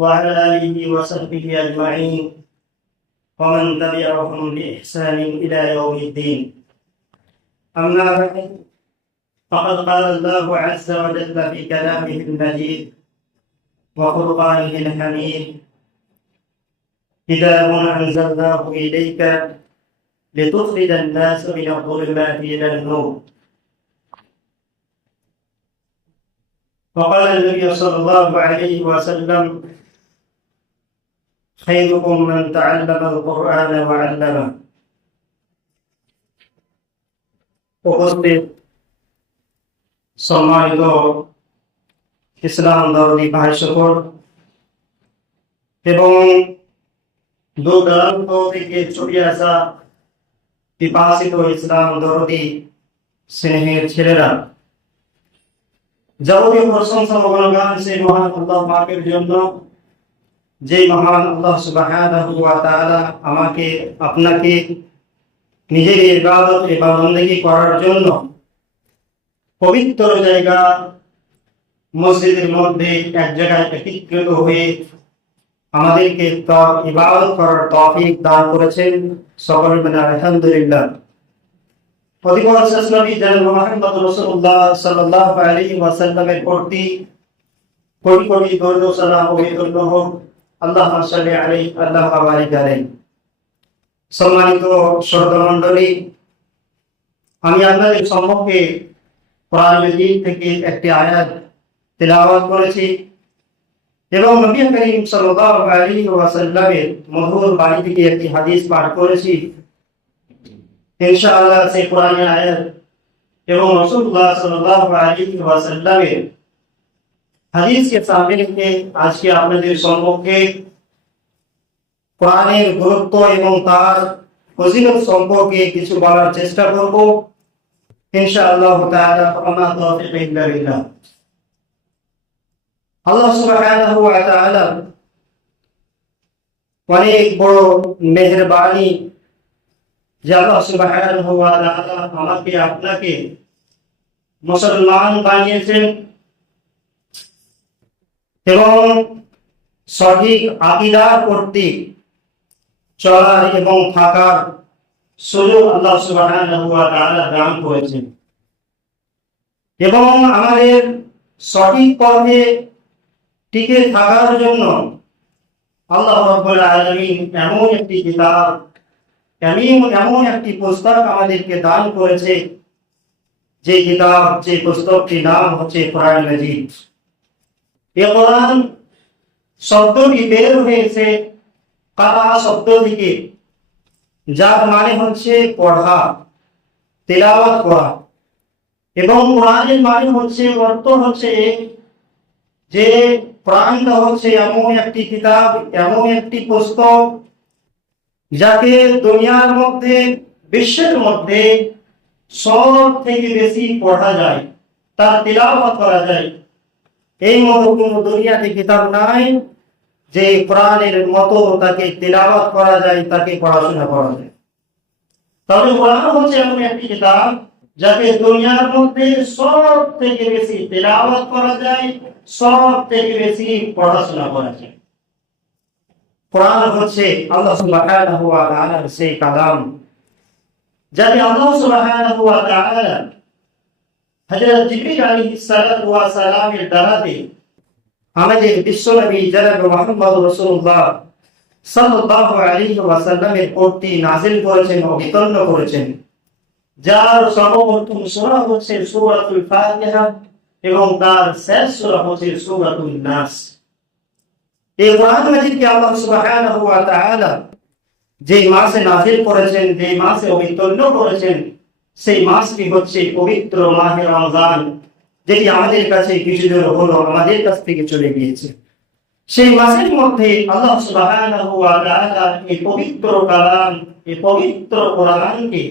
وعلى آله وصحبه أجمعين ومن تبعهم بإحسان إلى يوم الدين. أما بعد، فقد قال الله عز وجل في كلامه المجيد وقرآنه الحميد: كتاب أنزلناه إليك لتخرج الناس من الظلمات إلى النور. وقال النبي صلى الله عليه وسلم: خيركم من تعلم القرآن وعلمه। উপস্থিত সম্মানিত ইসলাম দরদি ভাই সকল এবং দূর দূরান্ত থেকে ছুটে আসা পিপাসিত ইসলাম দরদি স্নেহের ছেলেরা, যাবতীয় প্রশংসা ও গুণগান সেই মহান আল্লাহ পাকের জন্য, যে মহান আল্লাহ সুবহানাহু ওয়া তাআলা আমাকে আপনাকে নিজের ইবাদত এবং বন্দেগী করার জন্য পবিত্র জায়গা মসজিদের মধ্যে এক জায়গায় একত্রিত হয়ে আমাদেরকে তার ইবাদত করার তৌফিক দান করেছেন। সকলে বলেন আলহামদুলিল্লাহ। নবী জনাব মুহাম্মদ রাসূলুল্লাহ সাল্লাল্লাহু আলাইহি ওয়াসাল্লামের প্রতি কোটি কোটি দরুদ ও সালাম অবতীর্ণ হোক। আল্লাহুম্মা সাল্লি আলাইহি আল্লাহুম্মা বারিক আলাইহি। সম্মানিত শ্রোতামণ্ডলী, আমি আপনাদের সম্মুখে কোরআন মাজিদ থেকে একটি আয়াত তেলাওয়াত করেছি এবং নবী করিম সাল্লাল্লাহু আলাইহি ওয়াসাল্লামের মধুর বাণী থেকে একটি হাদিস পাঠ করেছি। ইনশাআল্লাহ সেই কোরআনের আয়াত এবং রাসূলুল্লাহ সাল্লাল্লাহু আলাইহি ওয়াসাল্লামের হাদিসকে সামনে রেখে আজকে আপনাদের সম্মুখে কোরআনের গুরুত্ব এবং তার ফজিলত সম্পর্কে কিছু বলার চেষ্টা করব ইনশাআল্লাহ তাআলা। ওয়া তাওফীক ইল্লা বিল্লাহ। আল্লাহ সুবহানাহু ওয়া তাআলা অনেক বড় মেহেরবানি যে আল্লাহ সুবহানাহু ওয়া তাআলা আমাকে আপনাকে মুসলমান বানিয়েছেন এবং সঠিক আকীদা কর্তৃক চলার এবং থাকার সুযোগ আল্লাহ সুবহানাহু ওয়া তাআলা দান করেছেন এবং আমাদের সঠিক পথে টিকে থাকার জন্য আল্লাহ রাব্বুল আলামিন এমন একটি কিতাব, এমন একটি পুস্তক আমাদেরকে দান করেছে, যে কিতাব, যে পুস্তকটির নাম হচ্ছে কোরআন মাজিদ। এই কোরআন শব্দটি বের হয়েছে কারা শব্দ থেকে, যার মানে হচ্ছে পড়া, তেলাওয়াত করা, এবং কোরআনের মানে হচ্ছে, অর্থ হচ্ছে যে কোরআনটা হচ্ছে এমন একটি কিতাব, এমন একটি পুস্তক যাকে দুনিয়ার মধ্যে, বিশ্বের মধ্যে সব থেকে বেশি পড়া যায়, তার তেলাওয়াত করা যায়। এই মতো কোনো দুনিয়াতে কিতাব নাই যে কোরআনের মতো তাকে তেলাওয়াত করা যায়, তাকে পড়াশোনা করা যায়। তবে কোরআন হচ্ছে এমন একটি কিতাব যাকে দুনিয়ার মধ্যে সব থেকে বেশি তেলাওয়াত করা যায়, সব থেকে বেশি পড়াশোনা করা যায়। কোরআন হচ্ছে আল্লাহ সুবহানাহু ওয়া তাআলার সেই কালাম, যাতে আল্লাহ সুবহানাহু ওয়া তাআলা হযরত জিবরিল আলাইহিস সালাতু ওয়া সালামের দ্বারাতে আমাদের বিশ্বনবী জনাব মুহাম্মদ রাসূলুল্লাহ সাল্লাল্লাহু আলাইহি ওয়াসাল্লামের প্রতি নাযিল করেছেন, অবতীর্ণ করেছেন, যার সর্বপ্রথম সূরা হচ্ছে সূরাতুল ফাতিহা এবং তার শেষ সূরা হচ্ছে সূরাতুন নাস। এই কোরআন মাজিদকে আল্লাহ সুবহানাহু ওয়া তাআলা যে মাসে নাযিল করেছেন, যে মাসে অবতীর্ণ করেছেন, সেই মাসটি হচ্ছে পবিত্র মাহে রমজান, যেটি আমাদের কাছে কিছুদিন হলো আমাদের কাছ থেকে চলে গিয়েছে। সেই মাসের মধ্যে আল্লাহ সুবহানাহু ওয়া তাআলা এই পবিত্র কালাম, এই পবিত্র কোরআনকে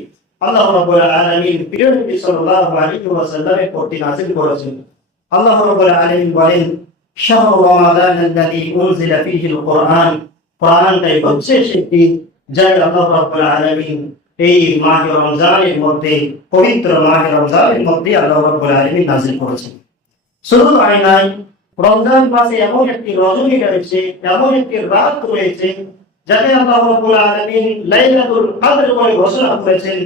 আল্লাহ রাব্বুল আলামিন প্রিয় নবী সাল্লাল্লাহু আলাইহি ওয়াসাল্লামের প্রতি নাযিল করেছেন। আল্লাহ রাব্বুল আলামিন বলেন, শাহরু রমাদান আল্লাযী উনজিলা ফীহিল কুরআন। কোরআনটাই হচ্ছে সেটি যাকে আল্লাহ রাব্বুল আলামিন এই মাহে রমজানের মধ্যে, পবিত্র মাহে রমজানের মধ্যে আল্লাহ রাব্বুল আলামিন নাযিল করেছেন। শুধু তাই নয়, রমজান মাসে এমন একটি রজনী রয়েছে, এমন একটি রাত রয়েছে যাকে আল্লাহ রাব্বুল আলামিন লাইলাতুল কদর বলে ঘোষণা করেছেন।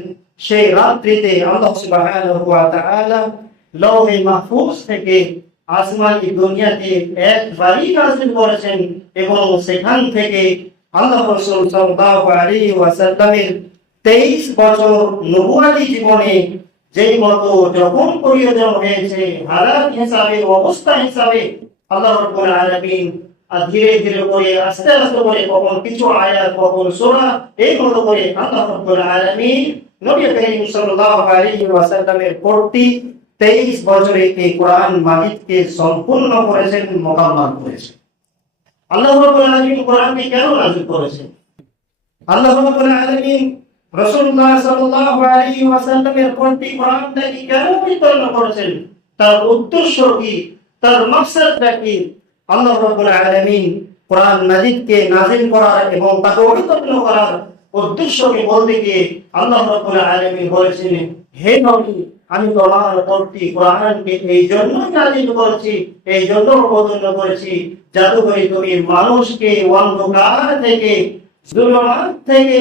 সেই রাত্রিতে আল্লাহ সুবহানাহু ওয়া তাআলা লৌহে মাহফুজ থেকে আসমানি দুনিয়াতে একবারই নাযিল করেছেন এবং সেখান থেকে আল্লাহ রাসূল সাল্লাল্লাহু আলাইহি ওয়াসাল্লামের 23 বছর নবুয়াতি জীবনে যেই মতো যখন প্রয়োজন হয়েছে হালাত হিসাবে, অবস্থা হিসাবে আল্লাহ রাব্বুল আলামিন ধীরে ধীরে করে আস্তে আস্তে করে কখন কিছু আয়াত, কখন সূরা, এই মতো করে আল্লাহ রাব্বুল আলামিন নবী করিম সাল্লাল্লাহু আলাইহি ওয়াসাল্লামের প্রতি 23 বছরে এই কোরআন মাজিদকে সম্পূর্ণ করেছেন, মোকাম্মল করেছেন। আল্লাহ রাব্বুল আলামিন কোরআনকে কেন নাযিল করেছেন? আল্লাহ রাব্বুল আলামিন রাসূলুল্লাহ সাল্লাল্লাহু আলাইহি ওয়াসাল্লামের প্রতি কোরআনটাকে কেন বিতরণ করেছেন? তার উদ্দেশ্য কি? তার মাকসাদটা কি? আল্লাহ রাব্বুল আলামিন কোরআন মাজিদকে নাযিল করার এবং তাকে অবতীর্ণ করার উদ্দেশ্যকে বলতে গিয়ে আল্লাহ রাব্বুল আলামিন বলেছেন, হে নবী, আমি তোমার প্রতি কোরআনকে এই জন্য নাযিল করেছি, এই জন্য অবতীর্ণ করেছি যাতে করে তুমি মানুষকে অন্ধকার থেকে, জুলুমাত থেকে,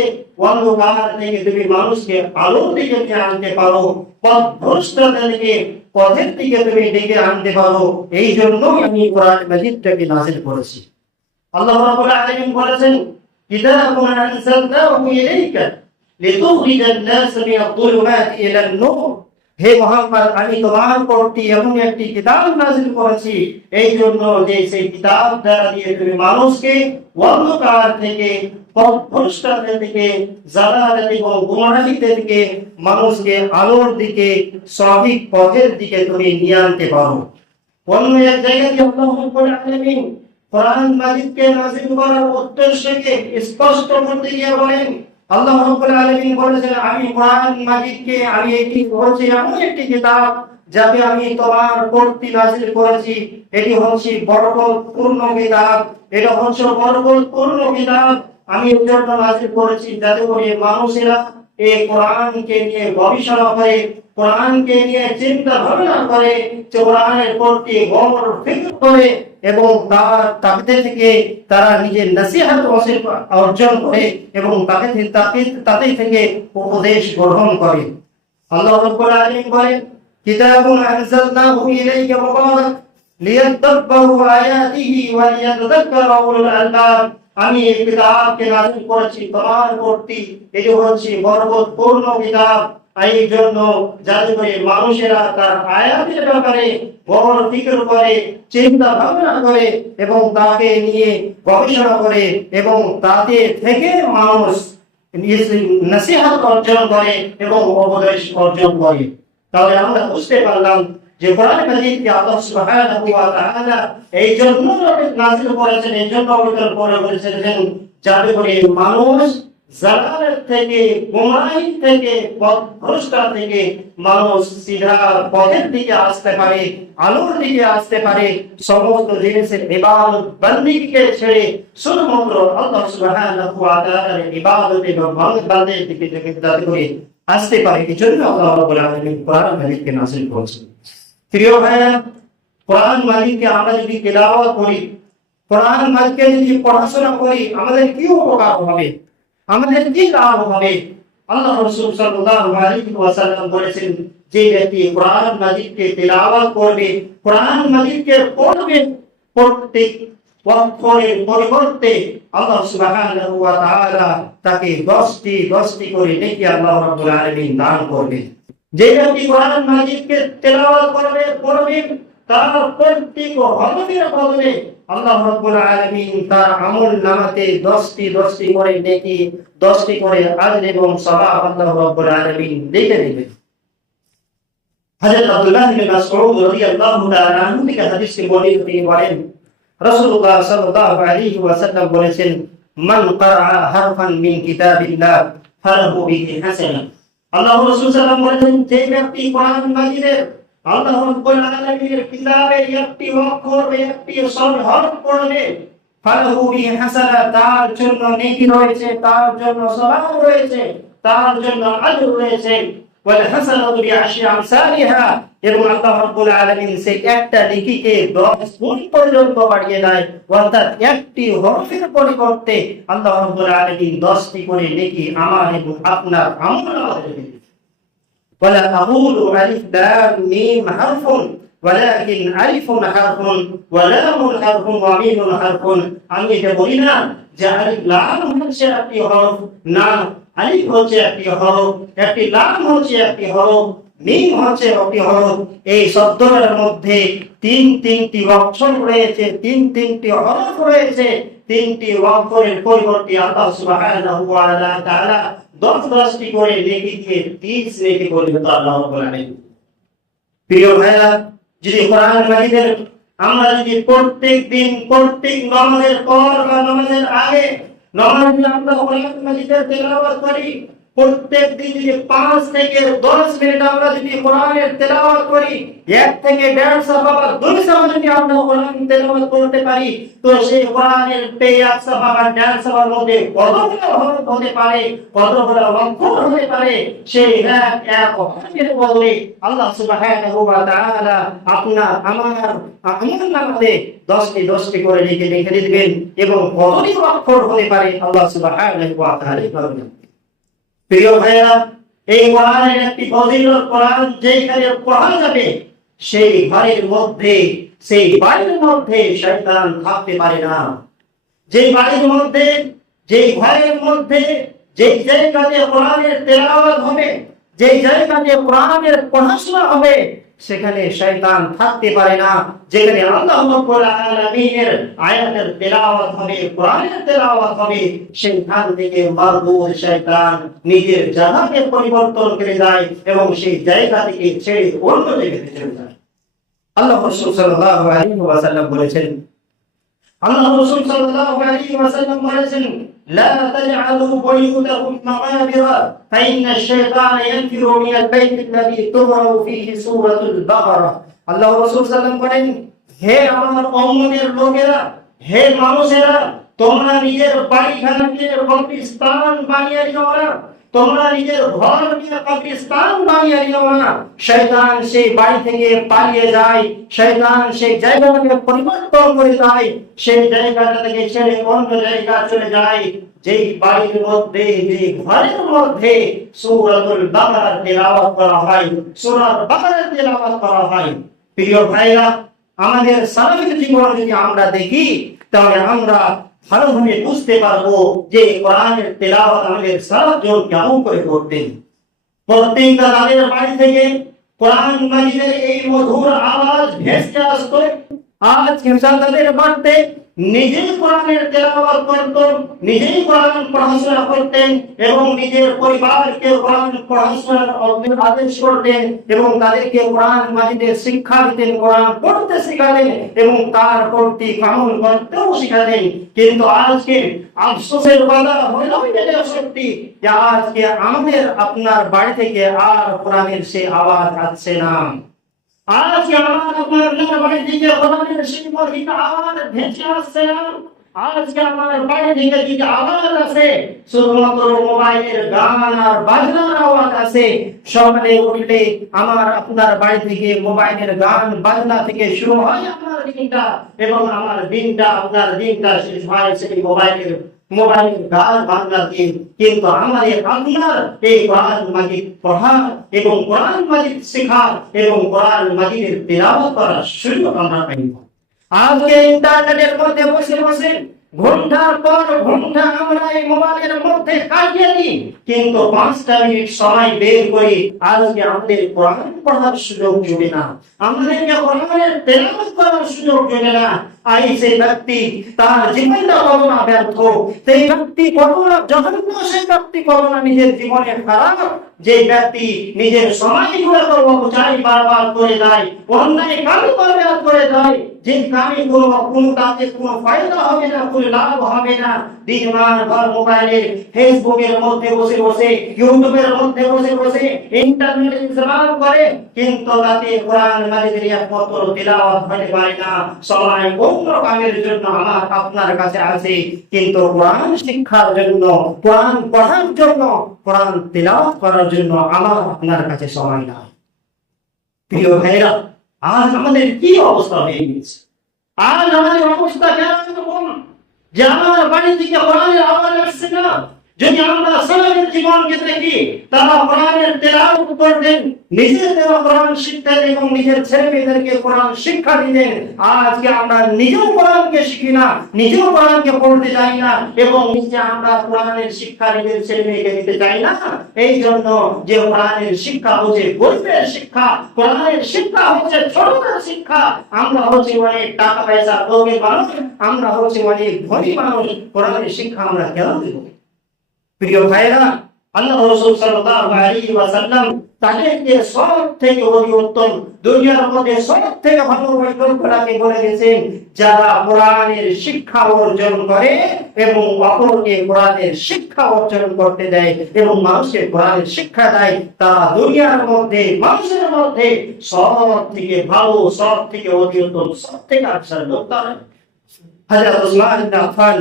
অন্ধকার থেকে তুমি মানুষকে আলোর দিকে আনতে পারো, পথভ্রষ্টতা থেকে পথের দিকে তুমি ডেকে আনতে পারো। এই জন্য আমি কোরআন মাজিদটাকে নাযিল করেছি। আল্লাহ রাব্বুল আলামিন বলেছেন, কিতাবুন আনজালনাহু ইলাইকা লিতুখরিজান নাস মিনাল-যুলুমাতি ইলান-নূর। হে মুহাম্মদ, আমি তোমার প্রতি এমন একটি কিতাব নাযিল করেছি এই জন্য যে সেই কিতাব দ্বারা দিয়ে তুমি মানুষকে অন্ধকার থেকে, পথভ্রষ্টতা থেকে, জালালাত এবং গুমরাহি থেকে মানুষকে আলোর দিকে, সঠিক পথের দিকে তুমি নিয়ে আনতে পারো। অন্য এক জায়গায় আল্লাহ রাব্বুল আলামিন কোরআন মাজিদকে নাযিল করার উদ্দেশ্যকে স্পষ্ট করতে গিয়ে বলেন, আল্লাহ রাব্বুল আলামিন বলেছেন, আমি কোরআন মাজিদকে আমি এটি বলছি এমন একটি কিতাব যাকে আমি তোমার প্রতি নাযিল করেছি। এটি হচ্ছে বরকতপূর্ণ কিতাব, এটা হচ্ছে বরকতপূর্ণ কিতাব। আমি এর জন্য নাযিল করেছি যাতে করে মানুষেরা এই কোরআনকে নিয়ে গবেষণা করে, কোরআনকে নিয়ে চিন্তা ভাবনা করে, কোরআনের প্রতি গভীর ফিকর করে এবং তাদের থেকে তারা নিজের নসিহত অর্জন করে এবং তাদের থেকে উপদেশ গ্রহণ করে। আল্লাহ রাব্বুল আলামিন বলেন, কিতাবুন আনজালনাহু ইলাইকা মুবারাক লিয়াদাব্বারু আয়াতিহি ওয়া লিয়াতাযাক্কারা উলুল আলবাব। আমি এই কিতাবকে নাযিল করেছি তোমার প্রতি, এটি হচ্ছে বরকতপূর্ণ কিতাব, এই জন্য যাতে করে মানুষেরা তার আয়াতের ব্যাপারে গভীর ফিকর করে, চিন্তা ভাবনা করে এবং তাকে নিয়ে গবেষণা করে এবং তাতে থেকে মানুষ নসিহত অর্জন করে এবং উপদেশ অর্জন করে। তাহলে আমরা বুঝতে পারলাম যে কোরআন মাজিদকে আল্লাহ সুবহানাহু ওয়া তাআলা এই জন্য নাযিল করেছেন, এই জন্য অবতীর্ণ করেছেন যাতে করে মানুষ জালালাত থেকে, গুমরাহি থেকে, পথভ্রষ্টতা থেকে মানুষ সিধা পথের দিকে আসতে পারে, আলোর দিকে আসতে পারে, সমস্ত জিনিসের ইবাদত বন্দেগীকে ছেড়ে শুধুমাত্র আল্লাহ সুবহানাহু ওয়া তাআলার ইবাদত এবং বান্দাদের দিকে যাতে করে আসতে পারে। এই জন্য আল্লাহ রাব্বুল আলামিন কোরআন মাজিদকে নাযিল করেছেন। প্রিয় ভাইরা, কোরআন মাজিদকে আমরা যদি তেলাওয়াত করি, কোরআন মাজিদকে যদি পড়াশোনা করি, আমাদের কি উপকার হবে, আমাদের কি লাভ হবে? আল্লাহ রাসূল সাল্লাল্লাহু আলাইহি ওয়াসাল্লাম বলেছেন, যে ব্যক্তি কোরআন মাজিদকে তেলাওয়াত করবে, কোরআন মাজিদকে পড়বে, প্রত্যেক অক্ষরের পরিবর্তে আল্লাহ সুবহানাহু ওয়া তাআলা তাকে 10টি করে নেকি আল্লাহ রাব্বুল আলামিন দান করবে। যে ব্যক্তি কোরআন মাজিদকে তেলাওয়াত করবে, পড়বে, তার প্রত্যেক হরফের বদলে আল্লাহ রাব্বুল আলামিন তার আমলনামাতে 10টি করে নেকি, 10টি করে আজর এবং সওয়াব আল্লাহ রাব্বুল আলামিন লিখে দেবেন। হযরত আব্দুল্লাহ ইবনে মাসউদ রাদিয়াল্লাহু তাআলা আনহু থেকে হাদিসটি বর্ণিত তিনি বলেন, রাসূলুল্লাহ সাল্লাল্লাহু আলাইহি ওয়াসাল্লাম বলেছেন, মান ক্বারা হারফান মিন কিতাবিল্লাহ ফালাহু বিহি হাসানাহ। আল্লাহ রাসূল সাল্লাল্লাহু আলাইহি ওয়াসাল্লাম বলেছেন, যে ব্যক্তি কোরআন মাজিদের আল্লাহ রাব্বুল আলামিনের কিতাবের একটি অক্ষর, একটি হরফ পড়বে, ফালাহু বিহি হাসানাহ, তার জন্য নেকি রয়েছে, তার জন্য সওয়াব রয়েছে, তার জন্য আজর রয়েছে। ওয়াল হাসানাতু বিআশরি আমসালিহা, এবং আল্লাহ রাব্বুল আলামিন সেই একটা নেকিকে 10 গুণ পর্যন্ত বাড়িয়ে দেয়। অর্থাৎ একটি হরফের পরিবর্তে আল্লাহ রাব্বুল আলামিন 10টি করে নেকি আমার এবং আপনার আমলনামায় লিখে দিয়েছেন। ওয়ালা আকুলু আলিফ লাম মিম হারফুন ওয়ালাকিন আলিফুন হারফুন ওয়া লামুন হারফুন ওয়া মিমুন হারফুন। আমি এটা বলি না যে আলিফ লাম হচ্ছে একটি হরফ, না, আলিফ হচ্ছে একটি হরফ, একটি লাম হচ্ছে একটি হরফ, মিম হচ্ছে একটি হরফ। এই শব্দের মধ্যে তিনটি অক্ষর রয়েছে, তিনটি হরফ রয়েছে। তিনটি অক্ষরের পরিবর্তে আল্লাহ সুবহানাহু ওয়া তাআলা 10টি করে নেকি দিয়ে 30 নেকি পর্যন্ত আল্লাহ বলেন। প্রিয় ভাইরা, যদি কোরআন মাজিদের আমরা যদি প্রত্যেক দিন প্রত্যেক নামাজের পর বা নামাজের আগে নামাজে আমরা কোরআন মাজিদের তেলাওয়াত করি, প্রত্যেক দিন যদি 5 থেকে 10 মিনিট আমরা যদি কোরআনের তেলাওয়াত করি, 1 থেকে 1.5 সাফা বা 2 সাফা যদি আমরা কোরআন তেলাওয়াত করতে পারি, তো সেই কোরআনের 1 সাফা বা 1.5 সাফার মধ্যে কতগুলো হরফ হতে পারে, কতগুলো অক্ষর হতে পারে, সেই এক হরফের বদলে আল্লাহ সুবহানাহু ওয়া তাআলা আপনার আমার আমলনামাতে 10টি করে লিখে দিবেন, এবং কতটি অক্ষর হতে পারে আল্লাহ সুবহানাহু ওয়া তাআলা বলেন। প্রিয় ভাইরা, এই কোরআনের একটি ফজিলত, কোরআন যেখানে পড়া যাবে সেই ঘরের মধ্যে, সেই বাড়ির মধ্যে শয়তান থাকতে পারে না। যে বাড়ির মধ্যে, যে ঘরের মধ্যে, যে জায়গাতে কোরআনের তেলাওয়াত হবে, যে জায়গাতে কোরআনের পড়াশোনা হবে, সেখানে শয়তান থাকতে পারে না। যেখানে আল্লাহ রাব্বুল আলামিনের আয়াতের তেলাওয়াত হবে, কোরআনের তেলাওয়াত হবে, সেখান থেকে মারদুদ শয়তান নিজের জায়গাকে পরিবর্তন করে যায় এবং সেই জায়গা থেকে ছেড়ে অন্য জায়গায় চলে যায়। আল্লাহ রাসূল সাল্লাল্লাহু আলাইহি ওয়াসাল্লাম বলেছেন, আল্লাহ রাসূল সাল্লাল্লাহু আলাইহি ওয়াসাল্লাম বলেছেন, লা তাজআলু বুয়ুতাকুম মাকাবিরা ফাইন্না আশ-শায়তানা ইয়ানফিরু মিনাল বাইতি আল্লাযী তুকরাউ ফীহি সূরাতুল বাকারা। আল্লাহ রাসূল সাল্লাল্লাহু বলেন, হে আমার উম্মতের লোকেরা, হে মানুষেরা, তোমরা নিজের বাড়িখানাকে কবরস্থান বানিয়ে নিও না, তোমরা নিজের ঘরকে কবরস্থান বানিয়ে নিও না। শয়তান সেই বাড়ি থেকে পালিয়ে যায়, শয়তান সেই জায়গাটাকে পরিবর্তন করে দেয়, সেই জায়গাটা থেকে ছেড়ে অন্য জায়গায় চলে যায়। যেই বাড়ির মধ্যে, যে ঘরের মধ্যে সূরাতুল বাকারা তেলাওয়াত করা হয়, সূরা বাকারা তেলাওয়াত করা হয়। প্রিয় ভাইরা, আমাদের সালাফি জীবন যদি আমরা দেখি, তাহলে আমরা ভালোভাবে বুঝতে পারবো যে কোরআনের তেলাওয়াত আমাদের সালাফজন কেমন করে করতেন। প্রত্যেকটা তাদের বাড়ি থেকে কোরআন মাজিদের এই মধুর আওয়াজ ভেসে আসতো। আজ তাদের বাড়িতে নিজেই কোরআনের তেলাওয়াত করতেন, নিজেই কোরআন পড়াশোনা করতেন এবং নিজের পরিবারকে কোরআন পড়াশোনার আদেশ করতেন এবং তাদেরকে কোরআন মাজিদের শিক্ষা দিতেন, কোরআন পড়তে শেখাতেন এবং তার প্রতি আমল করতেও শেখাতেন। কিন্তু আজকে আফসোসের কথা হলো এটা সত্যি যে আজকে আমাদের আপনার বাড়ি থেকে আর কোরআনের সেই আওয়াজ আসছে না। আজকে আমার আপনার বাড়ি থেকে কোরআনের সেই মধুর আওয়াজ ভেসে আসছে না। আজকে আমার বাড়ি থেকে যে আওয়াজ আছে, শুধুমাত্র মোবাইলের গান আর বাজনার আওয়াজ আছে। সকালে উঠলে আমার আপনার বাড়ি থেকে মোবাইলের গান বাজনা থেকে শুরু হয় আমার দিনটা, এবং আমার দিনটা, আপনার দিনটা শেষ হয় সেই মোবাইলের গান বাজনা দিয়ে। কিন্তু আমাদের আপনার এই কোরআন মাজিদ পড়া এবং কোরআন মাজিদ শেখা এবং কোরআন মাজিদের তেলাওয়াত করার সুযোগ আমরা পাই না। আজকে ইন্টারনেটের মধ্যে বসে বসে ঘন্টার পর ঘন্টা আমরা এই মোবাইলের মধ্যে কাটিয়ে দিই, কিন্তু 5টা মিনিট সময় বের করে আজকে আমাদের কোরআন পড়ার সুযোগ জুটে না, আমাদেরকে কোরআনের তেলাওয়াত করার সুযোগ জুটে না। আই সেই ব্যক্তি তার জীবনটা কতটা ব্যর্থ, সেই ব্যক্তি কতটা জঘন্য, সেই ব্যক্তি কতটা নিজের জীবনে খারাপ, যে ব্যক্তি নিজের সময়গুলো অপচয় বারবার করে দেয়, অন্যায় কাজ করে দেয়, যে কামে কোনো কাজে কোনো ফায়দা হবে না, কোনো লাভ হবে না, দিনমান ভর মোবাইলে ফেসবুকের মধ্যে বসে বসে, ইউটিউবের মধ্যে বসে বসে ইন্টারনেট ইস্তেমাল করে, কিন্তু তাতে কোরআন মাজিদের একমাত্র তিলাওয়াত হতে পারে না। সময় অন্য কামের জন্য আমার আপনার কাছে আছে, কিন্তু কোরআন শিক্ষার জন্য, কোরআন পড়ার জন্য, কোরআন তিলাওয়াত করার জন্য আমার আপনার কাছে সময় নাই। প্রিয় ভাইরা, আজ আমাদের কি অবস্থা হয়ে গেছে? আজ আমাদের অবস্থা কেমন যে আমার বাড়ি থেকে কোরআনের আওয়াজ আসছে না? যদি আমরা সালামের জীবনকে দেখি, তারা কোরআনের তেলাওয়াত করতেন, নিজেদেরও কোরআন শিখতেন এবং নিজের ছেলে মেয়েদেরকে কোরআন শিক্ষা দিতেন। আজকে আমরা নিজেও কোরআনকে শিখি না, নিজেও কোরআনকে পড়তে চাই না, এবং নিজে আমরা কোরআনের শিক্ষা নিজের ছেলে মেয়েকে দিতে চাই না। এই জন্য যে কোরআনের শিক্ষা হচ্ছে গরিবের শিক্ষা, কোরআনের শিক্ষা হচ্ছে ছোটদের শিক্ষা। আমরা হচ্ছে অনেক টাকা পয়সা লোকের মানুষ, আমরা হচ্ছে অনেক ধনী মানুষ, কোরআনের শিক্ষা আমরা কেন দেব? প্রিয় ভাইরা, আল্লাহ রাসূল সাল্লাল্লাহু আলাইহি ওয়াসাল্লাম তাদেরকে সব থেকে উত্তম, দুনিয়ার মধ্যে সব থেকে ভালো বৈজ্ঞানিককে বলে গেছেন, যারা কোরআনের শিক্ষা অর্জন করে এবং অপরকে কোরআনের শিক্ষা অর্জন করতে দেয় এবং মানুষকে কোরআনের শিক্ষা দেয়, তারা দুনিয়ার মধ্যে, মানুষের মধ্যে সব থেকে ভালো, সব থেকে উত্তম, সব থেকে আফসার লোক তারা। হযরত উসমান ইবনে আফফান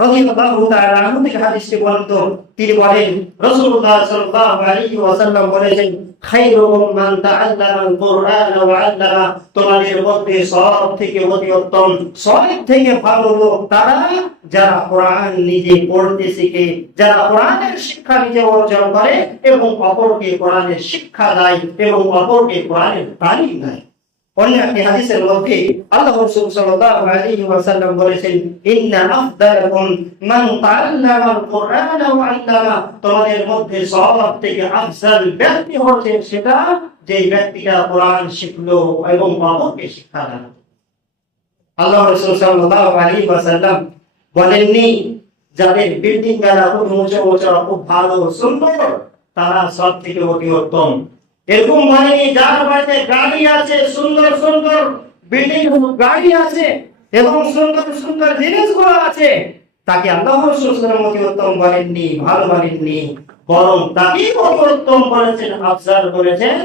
রাদিয়াল্লাহু তাআলা আনহু থেকে হাদিসটি বর্ণিত, তিনি বলেন, রাসূলুল্লাহ সাল্লাল্লাহু আলাইহি ওয়াসাল্লাম বলেছেন, খায়রুকুম মান তাআল্লামাল কুরআন ওয়া আল্লামা, তোমাদের মধ্যে সব থেকে উত্তম, সব থেকে ভালো লোক তারা যারা কোরআন নিজে পড়তে শিখে, যারা কোরআনের শিক্ষা নিজে অর্জন করে এবং অপরকে কোরআনের শিক্ষা দেয় এবং অপরকে কোরআনের তালিম দেয়। অন্য একটি হাদিসের মধ্যে আল্লাহ রাসূল সাল্লাল্লাহু আলাইহি ওয়াসাল্লাম বলেছেন, ইন্না আফদালাকুম মান তাআল্লামাল কুরআন ওয়া আল্লামা, তোমাদের মধ্যে সবথেকে আফজাল ব্যক্তি হচ্ছে সেটা যে ব্যক্তিটা কোরআন শিখলো এবং অপরকে শিক্ষা দিল। আল্লাহ রাসূল সাল্লাল্লাহু আলাইহি ওয়াসাল্লাম বলেননি যাদের বিল্ডিং গাড়া খুব উঁচু উঁচু, খুব ভালো সুন্দর, তারা সবথেকে উত্তম। এরকম মানে যার বাড়িতে গাড়ি আছে, সুন্দর সুন্দর বিল্ডিং গাড়ি আছে এবং সুন্দর সুন্দর জিনিসগুলো আছে, তাকে আল্লাহ রাসূল সাল্লাল্লাহু আলাইহি ওয়াসাল্লাম উত্তম বলেননি, ভালো বলেননি, বরং তাকে উত্তম বলেছেন, আফজাল বলেছেন,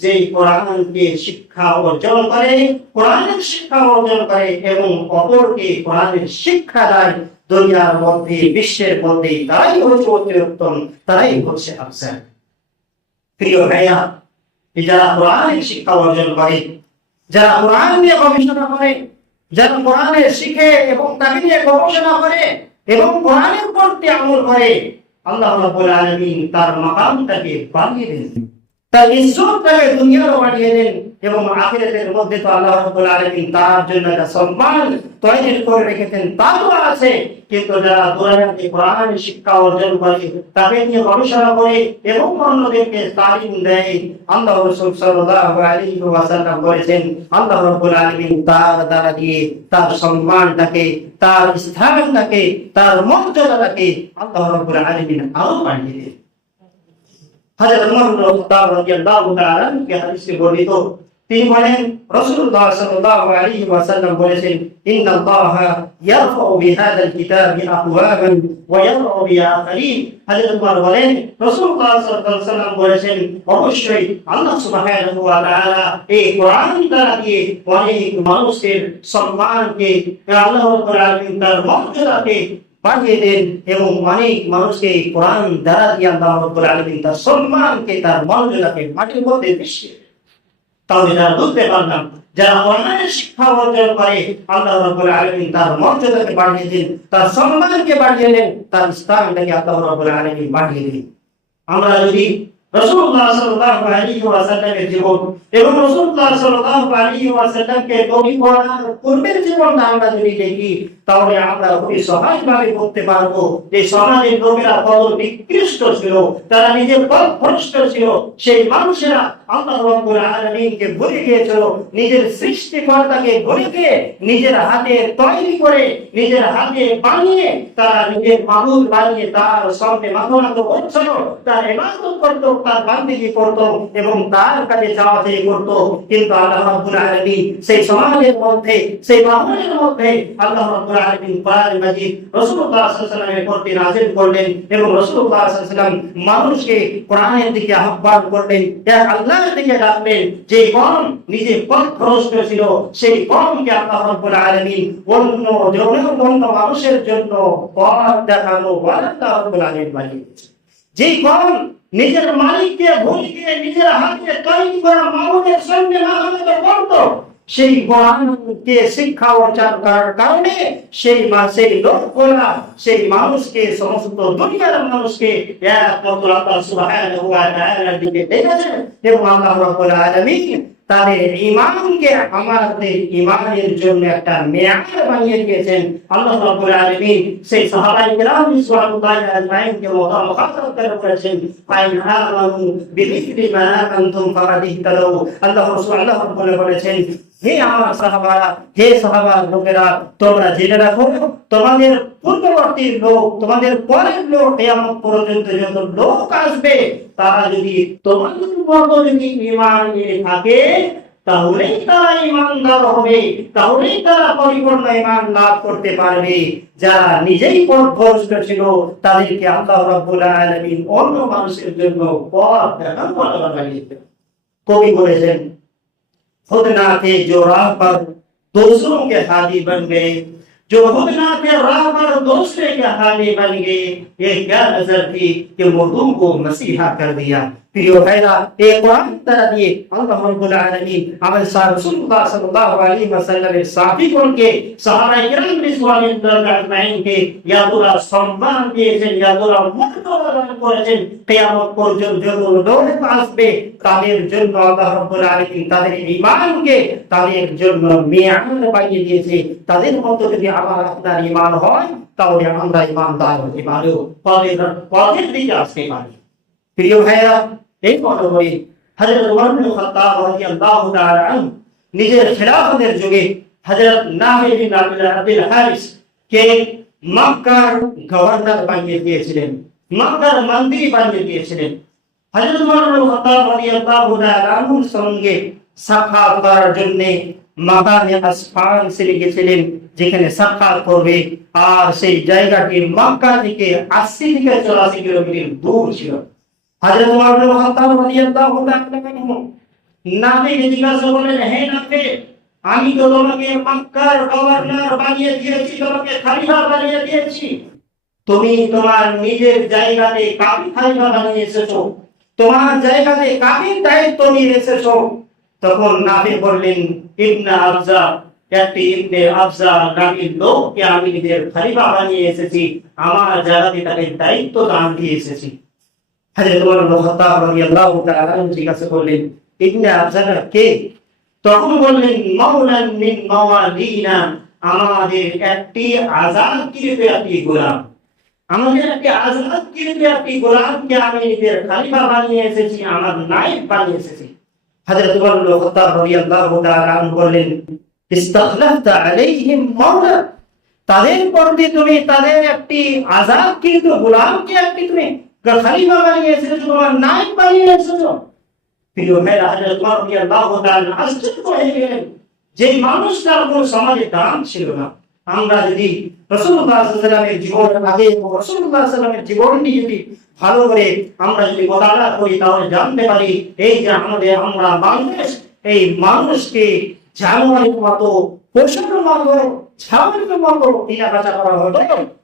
যে কোরআনকে শিক্ষা অর্জন করে, কোরআনের শিক্ষা অর্জন করে এবং অপরকে কোরআনের শিক্ষা দেয়। দুনিয়ার মধ্যে, বিশ্বের মধ্যে তারাই হচ্ছে উত্তম, তারাই হচ্ছে আফজাল। প্রিয় ভাইয়া, যারা কোরআনের শিক্ষা অর্জন করে, যারা কোরআন নিয়ে গবেষণা করে, যারা কোরআনের শিখে এবং তাকে নিয়ে গবেষণা করে এবং কোরআনের প্রতি আমল করে, আল্লাহ রাব্বুল আলামিন তার মাকামটাকে বাড়িয়ে দেন, তার ইজ্জতটাকে দুনিয়ারও বাড়িয়ে দেন এবং আখিরাতের মধ্যে তো আল্লাহ রাব্বুল আলামিন তার জন্য একটা সম্মান তৈরি করে রেখেছেন, তাও আছে। কিন্তু যারা দুনিয়াতে কোরআন শিক্ষা অর্জন করে, তাকে নিয়ে গবেষণা করে এবং অন্যদেরকে তালিম দেয়, আল্লাহ রাসূল সাল্লাল্লাহু আলাইহি ওয়াসাল্লাম বলেছেন, আল্লাহ রাব্বুল আলামিন তার দ্বারা দিয়ে তার সম্মানটাকে, তার স্থানটাকে, তার মর্যাদাটাকে আল্লাহ রাব্বুল আলামিন আরো বাড়িয়ে দেন। হযরত ওমর ইবনে খাত্তাব রাদিয়াল্লাহু তাআলা কে হাদিসে বর্ণিত, তিনি বলেন, রাসূলুল্লাহ সাল্লাল্লাহু আলাইহি ওয়াসাল্লাম বলেছেন, ইন্নাল্লাহা ইয়ারফাউ বিহাদাল কিতাবি আকওয়ামান ওয়া ইয়ারফাউ বিআখারিন। হযরত ওমর বলেন, রাসূলুল্লাহ সাল্লাল্লাহু আলাইহি ওয়াসাল্লাম বলেছেন, অবশ্যই আল্লাহ সুবহানাহু ওয়া তাআলা এই কোরআন দ্বারা দিয়ে অনেক মানুষের সম্মানকে, আল্লাহ রাব্বুল আলামিন তার মর্যাদাকে বাড়িয়ে দেন এবং অনেক মানুষকে কোরআন দ্বারা দিয়ে আল্লাহ রাব্বুল আলামিন তার সম্মানকে, তার মর্যাদাকে মাটির মধ্যে মিশিয়ে। তাহলে যারা বুঝতে পারলাম, যারা কোরআনের শিক্ষা অর্জন করে, আল্লাহ রাব্বুল আলামিন তার মর্যাদাকে বাড়িয়ে দেন, তার সম্মানকে বাড়িয়ে দেন, তার স্থানটাকে আল্লাহ রাব্বুল আলামিন বাড়িয়ে দেন। আমরা যদি রাসূলুল্লাহ সাল্লাল্লাহু আলাইহি ওয়াসাল্লামের জীবন এবং রাসূলুল্লাহ সাল্লাল্লাহু আলাইহি ওয়াসাল্লামকে নবী করার পূর্বের জীবনটা আমরা যদি দেখি, তাহলে আমরা খুবই সহজভাবে বলতে পারবো যে সমাজের লোকেরা কত নিকৃষ্ট ছিল, তারা নিজের পথভ্রষ্ট ছিল। সেই মানুষেরা আল্লাহ রাব্বুল আলামিনকে ভুলে গিয়েছিল, নিজের সৃষ্টিকর্তাকে ভুলে গিয়ে নিজের হাতে তৈরি করে, নিজের হাতে বানিয়ে, তারা নিজের মাবুদ বানিয়ে তার সামনে মাথা নত করছিল, তার ইবাদত করত, তার বান্দিগি করত এবং তার কাছে চাওয়া-চাই করত। কিন্তু আল্লাহ রাব্বুল আলামিন সেই সমাজের মধ্যে, সেই মাহফিলের মধ্যে আল্লাহ রাব্বুল আলামিন কোরআন মাজিদ রাসূলুল্লাহ সাল্লাল্লাহু আলাইহি ওয়াসাল্লামের প্রতি নাযিল করলেন এবং রাসূলুল্লাহ সাল্লাল্লাহু আলাইহি ওয়াসাল্লাম মানুষকে কোরআনের দিকে আহ্বান করলেন, এক আল্লাহর দিকে ডাকলেন। যে কওম নিজে পথভ্রষ্ট ছিল সেই কওমকে আল্লাহ রাব্বুল আলামিন অন্য মানুষের জন্য পথ দেখানো আল্লাহ রাব্বুল আলামিন বানিয়েছেন। যে কওম নিজের মালিককে ভুলে গিয়ে নিজের হাতে তৈরি করা মাবুদের সঙ্গে মাহমুদ করত, সেই কোরআনকে শিক্ষা অর্জন করার কারণে সেই লোকগুলা সেই মানুষকে, সমস্ত দুনিয়ার মানুষকে একমাত্র আল্লাহ সুবহানাহু ওয়া তাআলার দিকে ডেকেছেন এবং আল্লাহ রাব্বুল আলামিন তাদের ঈমানকে আমাদের ঈমানের জন্য একটা মেয়াদ বানিয়ে দিয়েছেন। আল্লাহ রাব্বুল আলামিন সেই সাহাবায়ে কেরাম রাদিয়াল্লাহু আনহুকে মুখাতাব করে বলেছেন, ফাইন আমানু বিমিসলি মা আনতুম ফাকাদ ইহতাদাউ। আল্লাহ রাব্বুল বলেছেন, হে আমার সাহাবারা, হে সাহাবার লোকেরা, তোমরা জেনে রাখো তোমাদের পূর্ববর্তী লোক, তোমাদের পরের লোক, কিয়ামত পর্যন্ত যত লোক আসবে তারা যদি তোমাদের মতো যদি ঈমান নিয়ে থাকে তাহলেই তারা ঈমানদার হবে, তাহলেই তারা পরিপূর্ণ ঈমান লাভ করতে পারবে। যারা নিজেই পথভ্রষ্ট ছিল তাদেরকে আল্লাহ রাব্বুল আলামিন অন্য মানুষের জন্য পথ দেখানো বানিয়েছেন। কবি বলেছেন, खुद ना थे जो राह पर दूसरों के हादी बन गए, जो खुद ना थे राह पर दूसरे के हादी बन गए, ये क्या नजर थी कि मखदूम को मसीहा कर दिया। প্রিয় ভাইরা, এই কোরআন দ্বারা দিয়ে আল্লাহ রাব্বুল আলামিন আমাদের রাসূলুল্লাহ সাল্লাল্লাহু আলাইহি ওয়াসাল্লামের সাহাবীগণকে, সাহাবায়ে কেরাম রিজওয়ানুল্লাহি আজমাইনকে এতটা সম্মান দিয়েছেন, এতটা মর্যাদা দান করেছেন। কিয়ামত পর্যন্ত যত লোক আসবে তাদের জন্য আল্লাহ রাব্বুল আলামিন তাদের ঈমানকে তাদের জন্য মেয়াদ বানিয়ে দিয়েছে। তাদের মধ্যে যদি আমার আপনার ঈমান হয় তাহলে আমরা ঈমানদার হতে পারি, পথের দিকে আসতে পারি। প্রিয় ভাইরা, এই মনোবলে হযরত ওমর ইবনে খাত্তাব রাদিয়াল্লাহু তাআলা আনহু নিজের খেলাফতের যুগে হযরত নাফি বিন আব্দুল হারিস কে মক্কার গভর্নর বানিয়ে দিয়েছিলেন, মক্কার মন্ত্রী বানিয়ে দিয়েছিলেন। হযরত ওমর ইবনে খাত্তাব রাদিয়াল্লাহু তাআলা আনহুর সঙ্গে সাক্ষাৎ করার জন্য মাকামে আসফান চলে গেছিলেন, যেখানে সাক্ষাৎ করবে। আর সেই জায়গাটি মক্কা থেকে 80 থেকে 84 কিলোমিটার দূর ছিল। হযরত ওমর ইবনে খাত্তাব রাদিয়াল্লাহু তাআলা আনহু নাফিকে জিজ্ঞাসা করলেন, হে নাফি, আমি তো তোমাকে মক্কার গভর্নর বানিয়ে দিয়েছি, তোমাকে খলিফা বানিয়ে দিয়েছি, তুমি তোমার নিজের জায়গাতে কাফি খলিফা বানিয়ে এসেছো, তোমার জায়গাতে কাফির দায়িত্ব নিয়ে এসেছো। তখন নাফি বললেন, ইবনে আবজা, একটি ইবনে আবজা নামের লোককে আমি নিজের খলিফা বানিয়ে এসেছি, আমার জায়গাতে তাকে দায়িত্ব দান দিয়ে এসেছি। হযরত ওমর ইবনে খাত্তাব রাদিয়াল্লাহু তাআলা আনহু জিজ্ঞাসা করলেন, ইবনে আবজা কে? তখন বললেন, মাওলান মিন মাওয়ালিনা, আমাদের একটি আযাদকৃত একটি গোলাম, আমাদের একটি আযাদকৃত একটি গোলামকে আমি নিজের খলিফা বানিয়ে এসেছি, আমার নায়েব বানিয়ে এসেছি। হযরত ওমর ইবনে খাত্তাব রাদিয়াল্লাহু তাআলা আনহু বললেন, ইস্তাখলাফতা আলাইহিম মাওলা, তাদের প্রতি তুমি তাদের একটি আযাদকৃত গোলামকে একটি তুমি খলিফা বানিয়ে এসেছো, তোমার নায়েব বানিয়ে এসেছো। প্রিয় ভাইরা, হযরত ওমর রাদিয়াল্লাহু তাআলা আশ্চর্য হয়ে গেলেন। যে মানুষটার কোনো সমাজে দাম ছিল না, আমরা যদি রাসূলুল্লাহ সাল্লাল্লাহু আলাইহি ওয়াসাল্লামের জীবনের আগে রাসূলুল্লাহ সাল্লাল্লাহু আলাইহি ওয়াসাল্লামের জীবনটি যদি ভালো করে আমরা যদি মোতালা করি তাহলে জানতে পারি এই যে আমরা মানুষ, এই মানুষকে জানোয়ারের মতো, পশুর মতো, ছাগলের মতো কিনা বেচা করা হতো।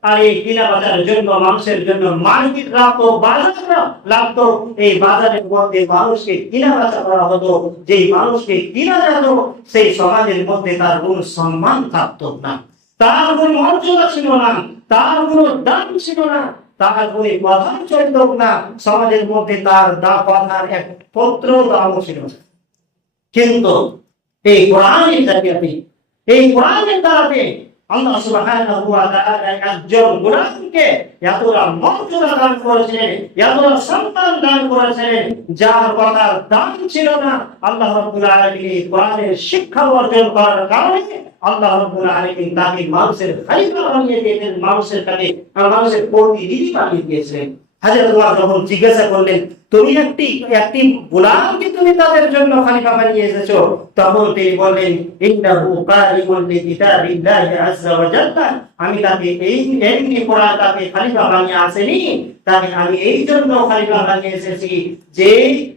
আর এই কিনা বেচার জন্য মানুষের জন্য মার্কেট লাগতো, বাজার লাগতো। এই বাজারের মধ্যে মানুষকে কিনা বেচা করা হতো। যেই মানুষকে কিনা যেত সেই সমাজের মধ্যে তার কোনো সম্মান থাকতো না, তার কোনো মর্যাদা ছিল না, তার কোনো দাম ছিল না, তার কোনো কথা চলত না, সমাজের মধ্যে তার কথার এক পত্র দাম ছিল না। কিন্তু এই কোরআনের জায়গাতে, এই কোরআনের দ্বারাতে আল্লাহ সুবহানাহু ওয়া তাআলা একজন গোলামকে এতটা মর্যাদা দান করেছিলেন, এতটা সম্মান দান করেছিলেন, যার কথার দাম ছিল না। আল্লাহ রাব্বুল আলামিন এই কোরআনের শিক্ষা অর্জন করার কারণে আল্লাহ রাব্বুল আলামিন তাকে মানুষের খলিফা বানিয়ে দিয়েছেন, মানুষের প্রতিনিধি বানিয়ে দিয়েছিলেন। হযরত ওমর যখন জিজ্ঞাসা করলেন, তুমি একটি একটি গোলামকে তুমি তাদের জন্য খলিফা বানিয়ে এসেছো। তখন তিনি বললেন, ইন্নাহু কারিমুন লিকিতাবিল্লাহি আযজা ওয়া জাল্লা, আমি তাকে এমনি কোরআন তাকে খলিফা বানিয়ে আসেনি, তাকে আমি এই জন্য খলিফা বানিয়ে এসেছি যে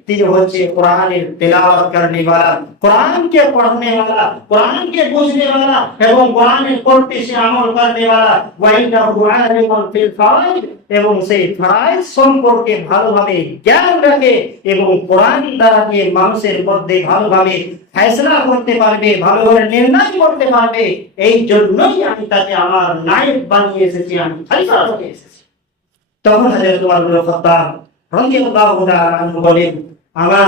তিনি হচ্ছে কোরআনের তেলাওয়াত করনে वाला, কোরআনকে পড়নে वाला, কোরআনকে বুঝনে वाला এবং কোরআনের পড়তে সে আমল করনে वाला, ওয়া ইন্নাহু আলিমুন ফিল ফারাইদ, এবং সেই ফরাইজ সম্পর্কে ভালোভাবে জ্ঞান রাখে এবং কোরআন দ্বারা দিয়ে মানুষের মধ্যে ভালোভাবে ফয়সালা করতে পারবে, ভালোভাবে নির্ণয় করতে পারবে। এই জন্যই আমি তাকে আমার নায়েব বানিয়ে এসেছি, আমি খলিফা বানিয়ে এসেছি। তখন হযরত ওমর ইবনে খাত্তাব রাদিয়াল্লাহু তাআলা আনহু বলেন, আমা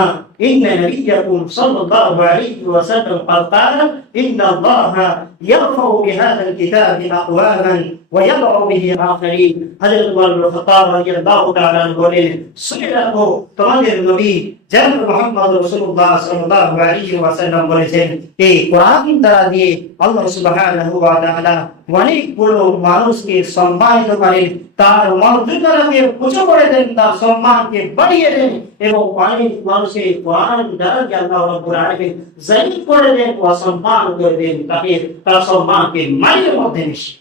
ইন্না নবিয়্যাকুম সাল্লাল্লাহু আলাইহি ওয়াসাল্লাম ক্বাল ইন্নাল্লাহা ইয়ারফাউ বিহাযাল কিতাবি আকওয়ামান ওয়া ইয়াদউ বিহি আখারিন। হযরত ওমর ইবনে খাত্তাব রাদিয়াল্লাহু তাআলা আনহু বলেন, শুনে রাখো তোমাদের নবী জনাব মুহাম্মদ রাসূলুল্লাহ সাল্লাল্লাহু আলাইহি ওয়াসাল্লাম বলেছেন, এই কোরআন দ্বারা দিয়ে আল্লাহ সুবহানাহু ওয়া তাআলা অনেকগুলো মানুষকে সম্মানিত করেন, তার মর্যাদাকে উঁচু করে দেন, তার সম্মানকে বাড়িয়ে দেন এবং অনেক মানুষকে কোরআন দ্বারা আল্লাহ রাব্বুল আলামিন জালিল করে দেন, অসম্মান করে দেন, তাকে তার সম্মানকে মাইলের মধ্যে মিশে।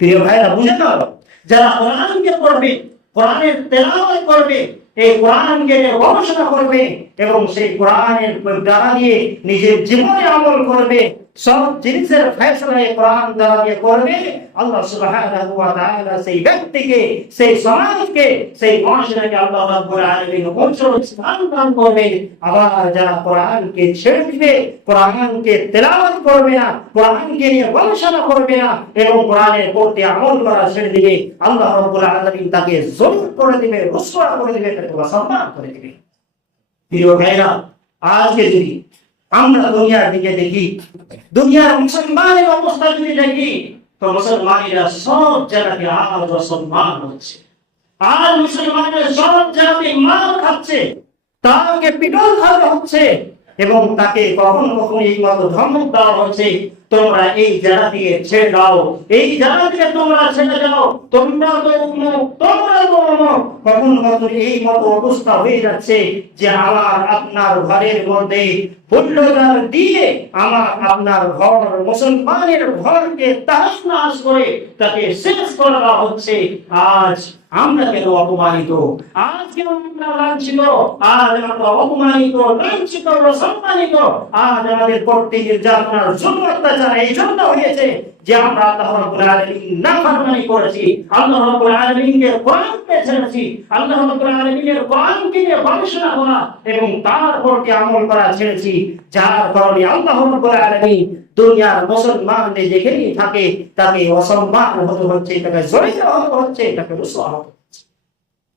প্রিয় ভাইরা, বুঝে নাও, যারা কোরআনকে পড়বে, কোরআনের তেলাওয়াত করবে, এই কোরআনকে গবেষণা করবে এবং সেই কোরআনের দ্বারা দিয়ে নিজের জীবনে আমল করবে, সব জিনিসের ফয়সালা কোরআন দ্বারা দিয়ে করবে, আল্লাহ সুবহানাহু ওয়া তাআলা সেই ব্যক্তিকে, সেই সমাজকে, সেই মানুষকে আল্লাহ রাব্বুল আলামিন উচ্চ স্থান দান করবেন। আবার যারা কোরআনকে ছেড়ে দিবে, কোরআনকে তেলাওয়াত করবে না, কোরআনকে নিয়ে গবেষণা করবে না এবং কোরআনের প্রতি আমল করা ছেড়ে দিবে, আল্লাহ রাব্বুল আলামিন তাকে জলিল করে দিবে, রুসওয়া করে দিবে, তাকে অসম্মান করে দিবে। প্রিয় ভাইরা, আজকে যদি আমরা দুনিয়ার দিকে দেখি, দুনিয়ার মুসলমানের অবস্থা যদি দেখি, তো মুসলমানেরা সব জায়গাতে আজ অসম্মান হচ্ছে, আর মুসলমানের সব জায়গাতে মার খাচ্ছে, তাকে পিটন খাওয়া হচ্ছে এবং তাকে কখনো কখনো এই মতো ধমক দেওয়া হচ্ছে, তোমরা এই জায়গা দিয়ে ছেড়ে দাও, এই জায়গা থেকে তোমরা ছেড়ে যাও, তোমরা তো অমুক, তোমরা তো অমুক। কখনো কখনো এই মতো অবস্থা হয়ে যাচ্ছে যে আমার আপনার ঘরের মধ্যে বুলডোজার দিয়ে আমার আপনার ঘর, মুসলমানের ঘরকে তছনছ করে তাকে শেষ করা হচ্ছে। আজ আমরা কেন অপমানিত, আজ কেন আমরা লাঞ্ছিত, আজ আমরা অপমানিত, লাঞ্ছিত, অসম্মানিত, আজ আমাদের প্রতি নির্যাতন, জুলুম, অত্যাচার এই জন্য হয়েছে যে আমরা আল্লাহ রাব্বুল আলামিন নাফরমানি করেছি, আল্লাহ রাব্বুল আলামিনকে কোরআনকে ছেড়েছি, আল্লাহ রাব্বুল আলামিনের কোরআনকে নিয়ে গবেষণা করা এবং তার প্রতি আমল করা ছেড়েছি, যার কারণে আল্লাহ রাব্বুল আলামিন দুনিয়ার মুসলমানদের যেখানেই থাকে তাকে অসম্মান হতে হচ্ছে, তাকে জড়িত হতে হচ্ছে, তাকে রুসওয়া হতে হচ্ছে।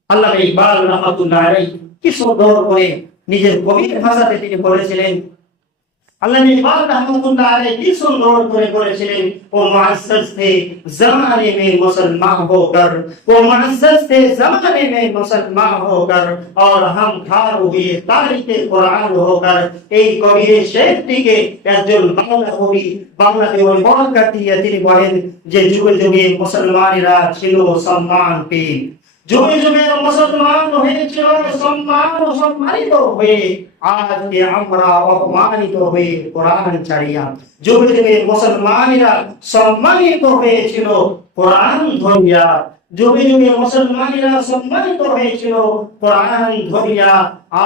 আল্লামা ইকবাল রাহমাতুল্লাহ আলাইহি কি সুন্দর করে নিজের কবির ভাষাতে তিনি বলেছিলেন, अल्लाह इकबाल रहमतुल्लाह अलैह की सुंदर करे करेছিলেন, ও मुअज़्ज़ज़ थे ज़माने में मुसलमान होकर, वो मुअज़्ज़ज़ थे ज़माने में मुसलमान होकर, और हम खार हुए तारीख़ कुरान होकर। এই কবির শেখটিকে একজন বাংলা কবি বাংলাতে অনুবাদ করতে গিয়ে তিনি বলেন যে যুগে যুগে মুসলমানেরা ছিল সম্মান পেয়ে, যুগে যুগে মুসলমান হয়েছিল সম্মান ও সম্মানিত হয়ে, আজকে আমরা অপমানিত হয়ে কোরআন ছাড়িয়া। যুগে যুগে মুসলমানেরা সম্মানিত হয়েছিল কোরআন ধরিয়া, যুগে যুগে মুসলমানেরা সম্মানিত হয়েছিল কোরআন ধরিয়া,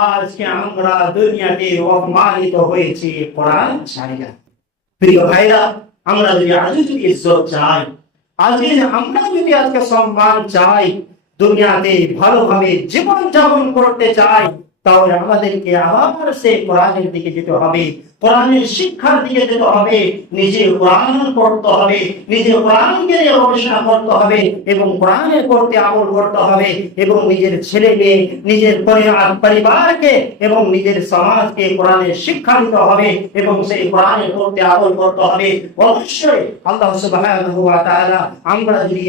আজকে আমরা দুনিয়াতে অপমানিত হয়েছি কোরআন ছাড়িয়া। প্রিয় ভাইরা, আমরা যদি আজ যদি ইজ্জত চাই, আজকে আমরা যদি আজকে সম্মান চাই, দুনিয়াতে ভালোভাবে জীবন যাপন করতে চাই, তাহলে আমাদেরকে আবার সেই কোরআনের দিকে যেতে হবে, কোরআনের শিক্ষার দিকে যেতে হবে, নিজে কোরআন পড়তে হবে, নিজে কোরআনকে নিয়ে গবেষণা করতে হবে এবং কোরআনের প্রতি আমল করতে হবে এবং নিজের ছেলে মেয়ে, নিজের পরিবারকে এবং নিজের সমাজকে কোরআনের শিক্ষা দিতে হবে এবং সেই কোরআনের প্রতি আমল করতে হবে। অবশ্যই আল্লাহ সুবহানাহু ওয়া তাআলা আমরা যদি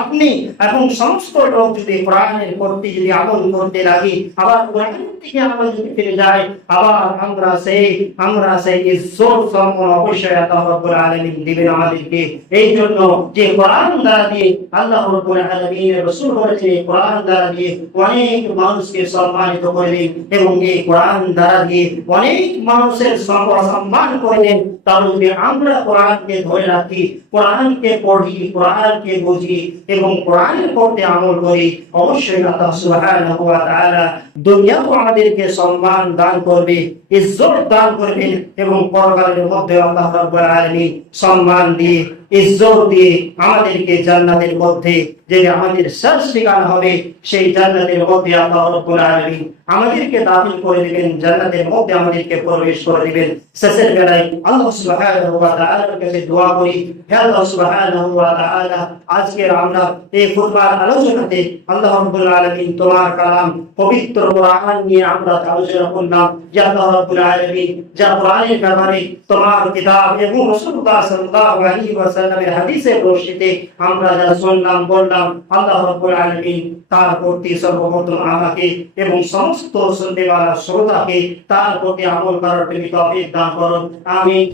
আপনি এবং সমস্ত লোক যদি কোরআনের প্রতি যদি আমল করতে লাগি, আবার কোরআন থেকে আমরা যদি ফিরে যাই, আবার আমরা সেই আমরা সেই ইজ্জত সম্মান অবশ্যই আল্লাহ রাব্বুল আলামিন দিবেন আমাদেরকে। এই জন্য যে কোরআন দ্বারা দিয়ে আল্লাহ রাব্বুল আলামিনের রাসূল বলেছেন, এই কোরআন দ্বারা দিয়ে অনেক মানুষকে সম্মানিত করলেন এবং এই কোরআন দ্বারা দিয়ে অনেক মানুষের সম্মান করলেন। তাহলে যদি আমরা কোরআনকে ধরে রাখি, কোরআনকে পড়ি, কোরআনকে বুঝি এবং কোরআনের পড়তে আমল করি, অবশ্যই আল্লাহ সুবহানাহু ওয়া তাআলা দুনিয়াও আমাদেরকে সম্মান দান করবে, ইজ্জত দান করবেন এবং পরকালের মধ্যে আল্লাহ রাব্বুল আলামিন সম্মান দিয়ে, ইজ্জত দিয়ে আমাদেরকে জান্নাতের মধ্যে, যে আমাদের শেষ ঠিকানা হবে, সেই জান্নাতের মধ্যে আল্লাহ রাব্বুল আলামিন আমাদেরকে দাখিল করে দিবেন, জান্নাতের মধ্যে আমাদেরকে প্রবেশ করে দিবেন। শেষের বেলায় আল্লাহ সুবহানাহু ওয়া তাআলার কাছে দোয়া করি, হে আল্লাহ সুবহানাহু ওয়া তাআলা, আজকে আমরা এই খুতবার আলোচনাতে আল্লাহ রাব্বুল আলামিন তোমার কালাম পবিত্র কোরআন নিয়ে আমরা আলোচনা করলাম। যে আল্লাহ রাব্বুল আলামিন যা কোরআনের ব্যাপারে তোমার কিতাব এবং রাসূলুল্লাহ সাল্লাল্লাহু আলাইহি ওয়াসাল্লামের হাদিসের রশিদে আমরা যা শুনলাম বললাম, আল্লাহ রাব্বুল আলামিন তার প্রতি সর্বপ্রথম আমাকে এবং সমস্ত শুননেওয়ালা শ্রোতাকে তার প্রতি আমল করার তৌফিক দান করুন। আমিন।